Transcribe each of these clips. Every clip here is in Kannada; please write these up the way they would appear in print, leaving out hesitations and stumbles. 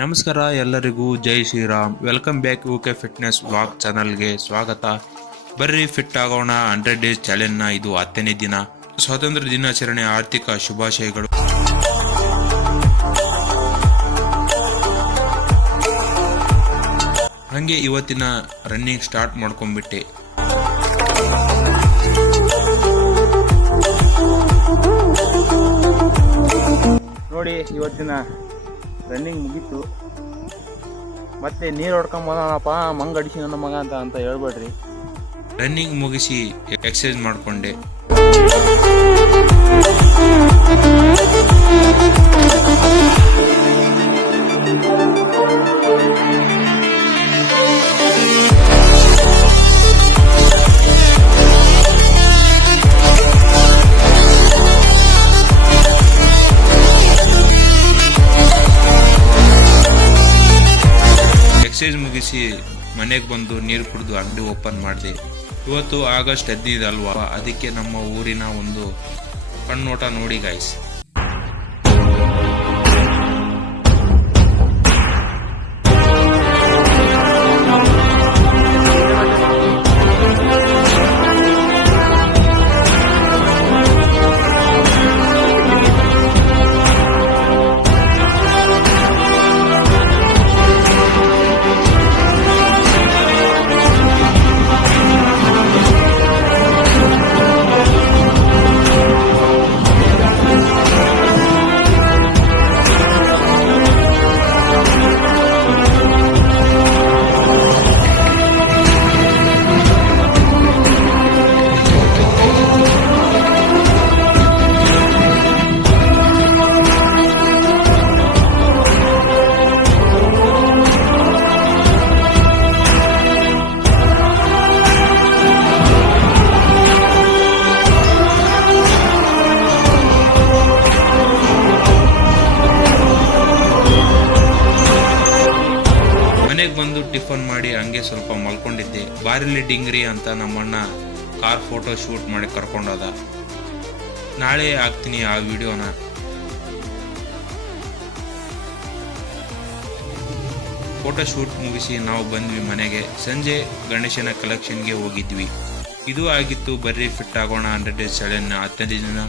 ನಮಸ್ಕಾರ ಎಲ್ಲರಿಗೂ ಜೈ Shriram. Welcome back UK fitness vlog ಚಾನಲ್ಗೆ ಸ್ವಾಗತ. ಬರ್ರಿ ಫಿಟ್ ಆಗೋಣ. 100 ಡೇಸ್ ಚಾಲೆಂಜ್ನ ಇದು 10ನೇ ದಿನ. ಸ್ವಾತಂತ್ರ್ಯ ದಿನಾಚರಣೆ ಆರ್ಥಿಕ ಶುಭಾಶಯಗಳು. ಹಂಗೆ ಇವತ್ತಿನ ರನ್ನಿಂಗ್ ಸ್ಟಾರ್ಟ್ ಮಾಡ್ಕೊಂಡ್ಬಿಟ್ಟೆ. ನೋಡಿ, ಇವತ್ತಿನ ರನ್ನಿಂಗ್ ಮುಗೀತು. ಮತ್ತೆ ನೀರು ಹೊಡ್ಕೊಂಬೋದಪ್ಪ, ಮಂಗ ಅಡಿಸಿ ನನ್ನ ಮಗ ಅಂತ ಹೇಳ್ಬೇಡ್ರಿ. ರನ್ನಿಂಗ್ ಮುಗಿಸಿ ಎಕ್ಸರ್ಸೈಸ್ ಮಾಡಿಕೊಂಡೆ. ಎಕ್ಸರ್ಸೈಸ್ ಮುಗಿಸಿ ಮನೆಗೆ ಬಂದು ನೀರು ಕುಡಿದು ಅಂಗಡಿ ಓಪನ್ ಮಾಡಿದೆ. ಇವತ್ತು ಆಗಸ್ಟ್ 15 ಅಲ್ವಾ, ಅದಕ್ಕೆ ನಮ್ಮ ಊರಿನ ಒಂದು ಕಣ್ಣೋಟ ನೋಡಿ ಗಾಯ್ಸ್. ಮನೆಗೆ ಬಂದು ಟಿಫನ್ ಮಾಡಿ ಹಂಗೆ ಸ್ವಲ್ಪ ಮಲ್ಕೊಂಡಿದ್ದೆ. ಬಾರಿಲಿ ಡಿಂಗ್ರಿ ಅಂತ ನಮ್ಮಣ್ಣ ಕಾರ್ ಫೋಟೋ ಶೂಟ್ ಮಾಡಿ ಕರ್ಕೊಂಡೋದ. ನಾಳೆ ಹಾಕ್ತೀನಿ ಆ ವಿಡಿಯೋನ. ಫೋಟೋ ಶೂಟ್ ಮುಗಿಸಿ ನಾವು ಬಂದ್ವಿ ಮನೆಗೆ. ಸಂಜೆ ಗಣೇಶನ ಕಲೆಕ್ಷನ್ಗೆ ಹೋಗಿದ್ವಿ. ಇದು ಆಗಿತ್ತು ಬರ್ರಿ ಫಿಟ್ ಆಗೋಣ 100 ಡೇಸ್ ಚಾಲೆಂಜ್ನ 10ನೇ ದಿನ.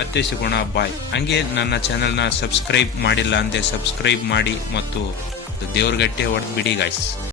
ಮತ್ತೆ ಸಿಗೋಣ, ಬಾಯ್. ಹಂಗೆ ನನ್ನ ಚಾನೆಲ್ನ ಸಬ್ಸ್ಕ್ರೈಬ್ ಮಾಡಿಲ್ಲ ಅಂದೆ ಸಬ್ಸ್ಕ್ರೈಬ್ ಮಾಡಿ ಮತ್ತು ದೇವ್ರಗಟ್ಟೆ ಹೊಡೆದು ಬಿಡಿ ಗಾಯ್ಸ್.